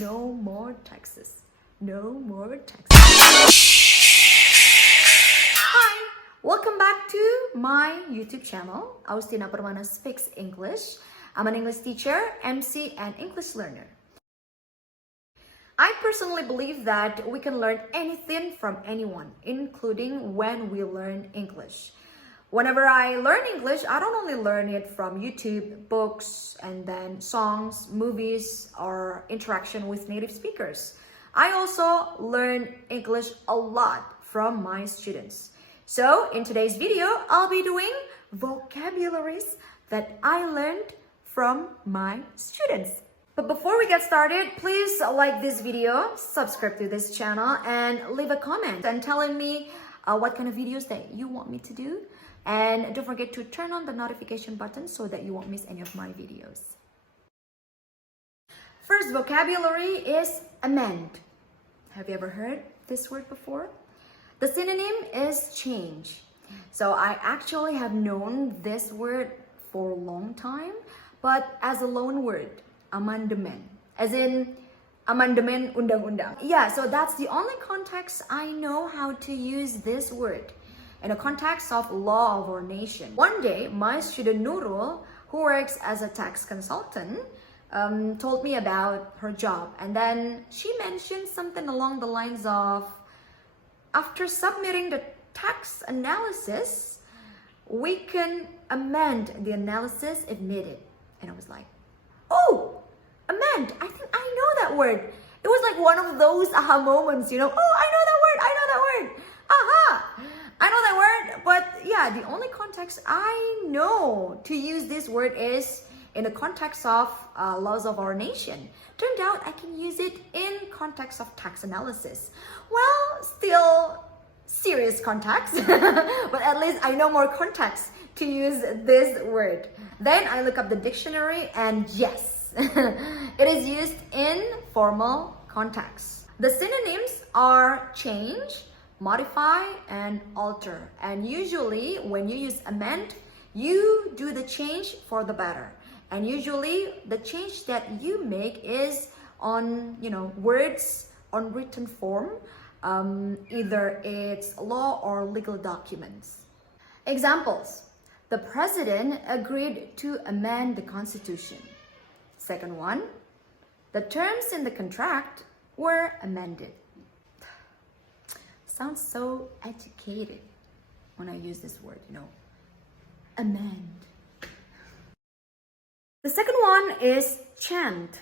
No more taxes. No more taxes. Hi! Welcome back to my YouTube channel, Austina Permana Speaks English. I'm an English teacher, MC, and English learner. I personally believe that we can learn anything from anyone, including when we learn English. Whenever I learn English, I don't only learn it from YouTube, books, and then songs, movies, or interaction with native speakers. I also learn English a lot from my students. So in today's video, I'll be doing vocabularies that I learned from my students. But before we get started, please like this video, subscribe to this channel, and leave a comment and telling me what kind of videos that you want me to do. And don't forget to turn on the notification button so that you won't miss any of my videos. First vocabulary is amend. Have you ever heard this word before? The synonym is change. So I actually have known this word for a long time, but as a loan word, amendment, as in amendment undang-undang. Yeah, so that's the only context I know how to use this word. In the context of law of our nation. One day, my student Nurul, who works as a tax consultant, told me about her job. And then she mentioned something along the lines of, after submitting the tax analysis, we can amend the analysis if needed. And I was like, oh, amend, I think I know that word. It was like one of those aha moments, you know, oh, I know that word, aha. I know that word, but yeah, the only context I know to use this word is in the context of laws of our nation. Turned out I can use it in context of tax analysis. Well, still serious context, but at least I know more context to use this word. Then I look up the dictionary and yes, it is used in formal context. The synonyms are change, modify, and alter. And usually when you use amend, you do the change for the better. And usually the change that you make is on, words on written form, either it's law or legal documents. Examples: the president agreed to amend the constitution. Second one, the terms in the contract were amended. Sounds so educated when I use this word, amend. The second one is chant.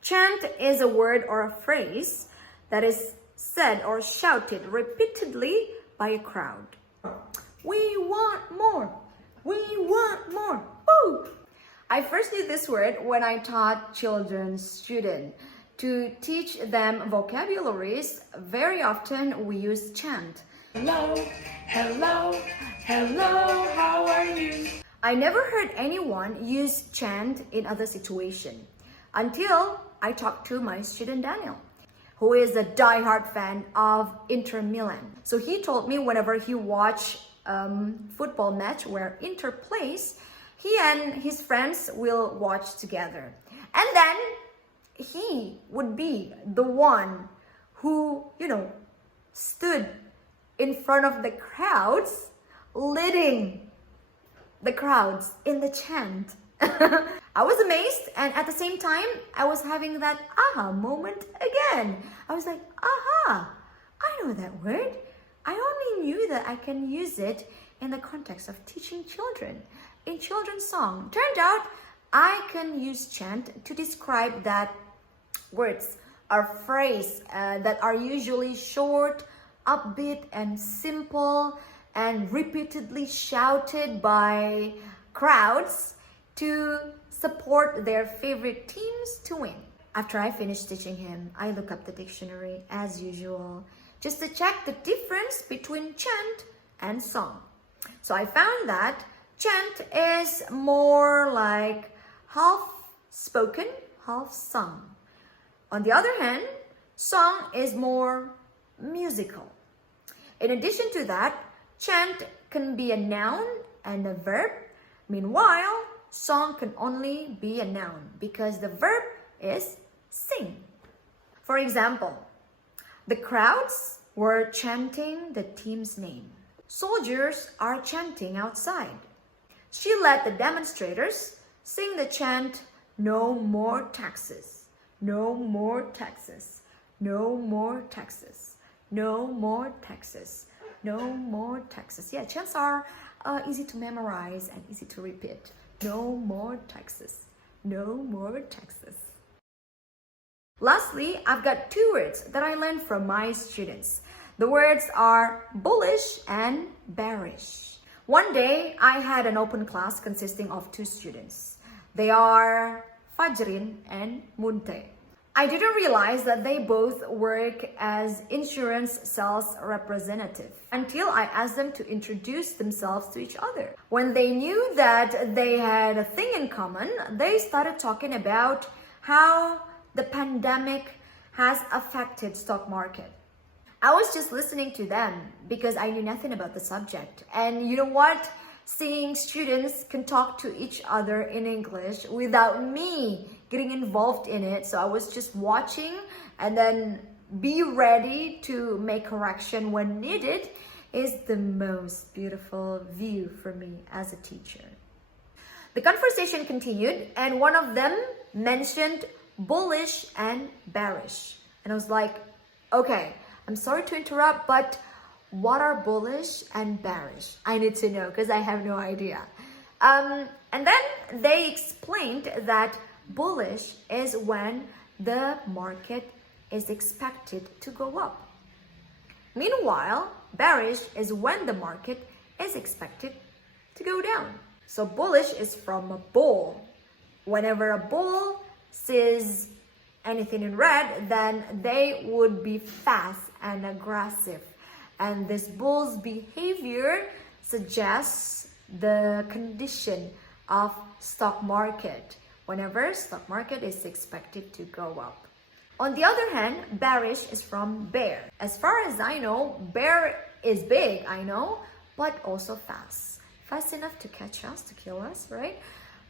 Chant is a word or a phrase that is said or shouted repeatedly by a crowd. We want more. We want more. Woo! I first knew this word when I taught children's students. To teach them vocabularies, very often we use chant. Hello, hello, hello, how are you? I never heard anyone use chant in other situations until I talked to my student Daniel, who is a die-hard fan of Inter Milan. So he told me whenever he watched football match where Inter plays, he and his friends will watch together. And then he would be the one who, stood in front of the crowds, leading the crowds in the chant. I was amazed, and at the same time, I was having that aha moment again. I was like, aha, I know that word. I only knew that I can use it in the context of teaching children, in children's song. Turned out, I can use chant to describe that words or phrase that are usually short, upbeat, and simple, and repeatedly shouted by crowds to support their favorite teams to win. After I finished teaching him, I look up the dictionary as usual, just to check the difference between chant and song. So I found that chant is more like half spoken, half sung. On the other hand, song is more musical. In addition to that, chant can be a noun and a verb. Meanwhile, song can only be a noun because the verb is sing. For example, the crowds were chanting the team's name. Soldiers are chanting outside. She let the demonstrators sing the chant, "No more taxes, no more taxes, no more taxes, no more taxes, no more taxes." Yeah, chants are easy to memorize and easy to repeat. No more taxes, no more taxes. Lastly, I've got two words that I learned from my students. The words are bullish and bearish. One day, I had an open class consisting of two students. They are Fajrin and Munte. I didn't realize that they both work as insurance sales representative until I asked them to introduce themselves to each other. When they knew that they had a thing in common, they started talking about how the pandemic has affected stock market. I was just listening to them because I knew nothing about the subject. And you know what? Seeing students can talk to each other in English without me getting involved in it. So I was just watching and then be ready to make correction when needed is the most beautiful view for me as a teacher. The conversation continued and one of them mentioned bullish and bearish. And I was like, okay, I'm sorry to interrupt, but what are bullish and bearish? I need to know because I have no idea. And then they explained that bullish is when the market is expected to go up. Meanwhile, bearish is when the market is expected to go down. So bullish is from a bull. Whenever a bull sees anything in red, then they would be fast and aggressive. And this bull's behavior suggests the condition of stock market whenever stock market is expected to go up. On the other hand, bearish is from bear. As far as I know, bear is big, I know, but also fast. Fast enough to catch us, to kill us, right?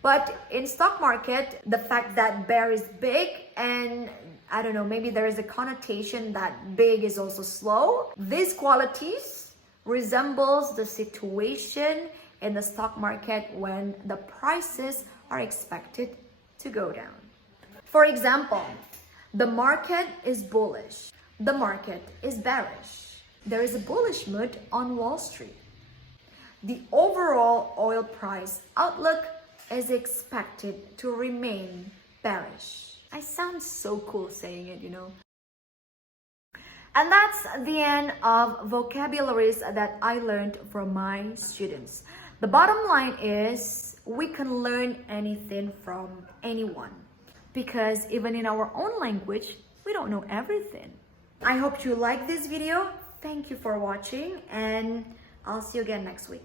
But in stock market, the fact that bear is big and I don't know, maybe there is a connotation that big is also slow. These qualities resembles the situation in the stock market when the prices are expected to go down. For example, the market is bullish. The market is bearish. There is a bullish mood on Wall Street. The overall oil price outlook is expected to remain bearish. I sound so cool saying it, you know. And that's the end of vocabularies that I learned from my students. The bottom line is we can learn anything from anyone because even in our own language, we don't know everything. I hope you like this video. Thank you for watching and I'll see you again next week.